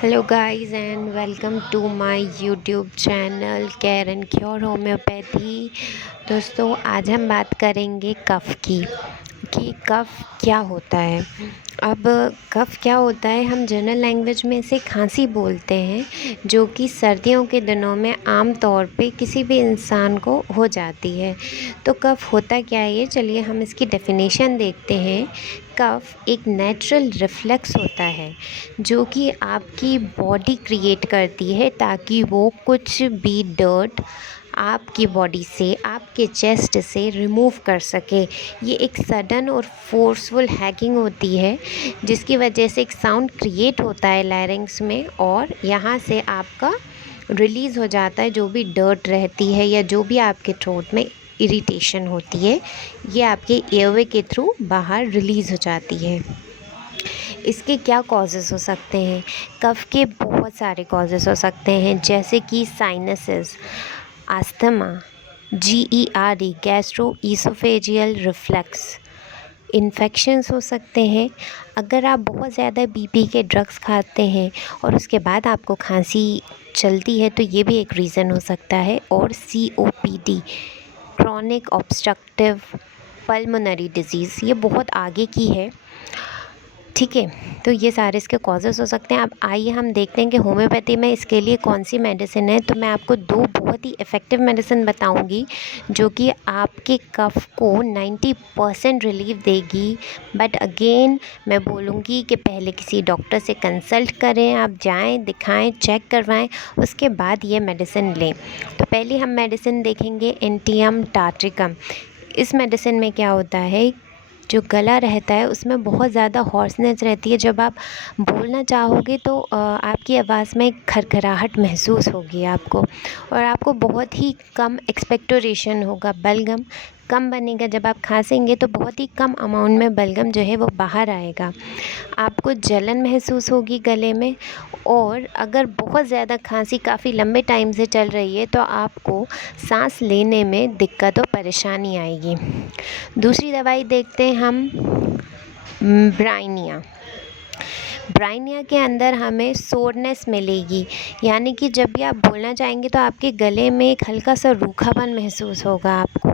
Hello guys and welcome to my YouTube channel care and cure homeopathy. दोस्तों, आज हम बात करेंगे कफ़ की कि कफ़ क्या होता है। अब कफ़ क्या होता है, हम जनरल लैंग्वेज में इसे खांसी बोलते हैं, जो कि सर्दियों के दिनों में आम तौर पे किसी भी इंसान को हो जाती है। तो कफ़ होता क्या है, ये चलिए हम इसकी डेफिनेशन देखते हैं। कफ़ एक नेचुरल रिफ्लेक्स होता है जो कि आपकी बॉडी क्रिएट करती है ताकि वो कुछ भी डर्ट आपकी बॉडी से, आपके चेस्ट से रिमूव कर सके। ये एक सडन और फोर्सफुल हैकिंग होती है जिसकी वजह से एक साउंड क्रिएट होता है लैरिंग्स में, और यहाँ से आपका रिलीज़ हो जाता है जो भी डर्ट रहती है या जो भी आपके थ्रोट में इरिटेशन होती है, ये आपके एयरवे के थ्रू बाहर रिलीज़ हो जाती है। इसके क्या कॉजेज़ हो सकते हैं? कफ़ के बहुत सारे कॉजेज़ हो सकते हैं, जैसे कि sinuses, asthma, GERD gastroesophageal reflux, infections हो सकते हैं। अगर आप बहुत ज़्यादा बीपी के ड्रग्स खाते हैं और उसके बाद आपको खांसी चलती है तो ये भी एक रीज़न हो सकता है। और COPD chronic obstructive pulmonary disease, ये बहुत आगे की है, ठीक है। तो ये सारे इसके कॉजेज़ हो सकते हैं। अब आइए हम देखते हैं कि होम्योपैथी में इसके लिए कौन सी मेडिसिन है। तो मैं आपको 2 बहुत ही इफ़ेक्टिव मेडिसिन बताऊंगी जो कि आपके कफ़ को 90% रिलीफ देगी। बट अगेन मैं बोलूँगी कि पहले किसी डॉक्टर से कंसल्ट करें, आप जाएं, दिखाएं, चेक करवाएं, उसके बाद ये मेडिसिन लें। तो पहले हम मेडिसिन देखेंगे एंटियम टार्ट्रिकम। इस मेडिसिन में क्या होता है, जो गला रहता है उसमें बहुत ज़्यादा हॉर्सनेस रहती है। जब आप बोलना चाहोगे तो आपकी आवाज़ में खरखराहट महसूस होगी आपको, और आपको बहुत ही कम एक्सपेक्टोरेशन होगा, बलगम कम बनेगा। जब आप खांसेंगे तो बहुत ही कम अमाउंट में बलगम जो है वो बाहर आएगा। आपको जलन महसूस होगी गले में, और अगर बहुत ज़्यादा खांसी काफ़ी लंबे टाइम से चल रही है तो आपको सांस लेने में दिक्कत और परेशानी आएगी। दूसरी दवाई देखते हैं हम, ब्राइनिया। ब्राइनिया के अंदर हमें सोरनेस मिलेगी, यानी कि जब भी आप बोलना चाहेंगे तो आपके गले में एक हल्का सा रूखापन महसूस होगा आपको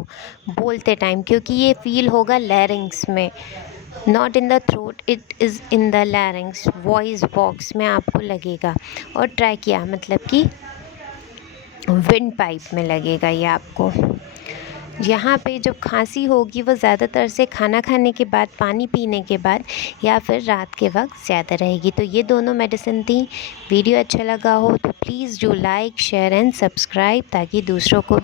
बोलते टाइम, क्योंकि ये फील होगा लैरिंग्स में, not in the throat, it is in the larynx, voice box में आपको लगेगा। और ट्रैकिया मतलब कि विंड पाइप में लगेगा ये आपको। यहाँ पे जब खांसी होगी वो ज़्यादातर से खाना खाने के बाद, पानी पीने के बाद, या फिर रात के वक्त ज़्यादा रहेगी। तो ये दोनों मेडिसिन थी। वीडियो अच्छा लगा हो तो please do like, share and subscribe ताकि दूसरों को